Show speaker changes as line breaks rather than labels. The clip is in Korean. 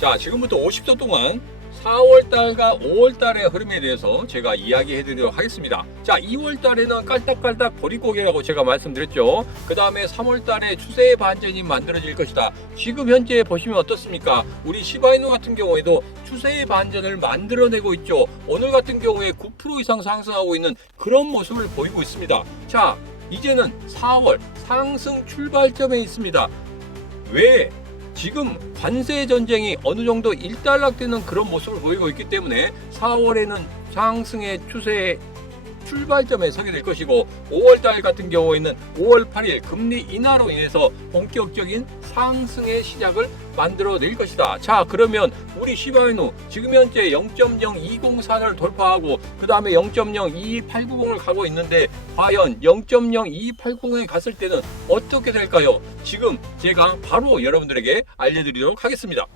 자, 지금부터 50초 동안 4월달과 5월달의 흐름에 대해서 제가 이야기해 드리도록 하겠습니다. 자, 2월달에는 깔딱깔딱 보릿고개라고 제가 말씀드렸죠. 그 다음에 3월달에 추세의 반전이 만들어질 것이다. 지금 현재 보시면 어떻습니까? 우리 시바이노 같은 경우에도 추세의 반전을 만들어내고 있죠. 오늘 같은 경우에 9% 이상 상승하고 있는 그런 모습을 보이고 있습니다. 자, 이제는 4월 상승 출발점에 있습니다. 왜? 지금 관세 전쟁이 어느 정도 일단락되는 그런 모습을 보이고 있기 때문에 4월에는 상승의 추세의 출발점에 서게 될 것이고 5월달 같은 경우에는 5월 8일 금리 인하로 인해서 본격적인 상승의 시작을 만들어낼 것이다. 자 그러면 우리 시바이노 지금 현재 0.0204를 돌파하고 그 다음에 0.02890을 가고 있는데 과연 0.0280에 갔을 때는 어떻게 될까요? 지금 제가 바로 여러분들에게 알려드리도록 하겠습니다.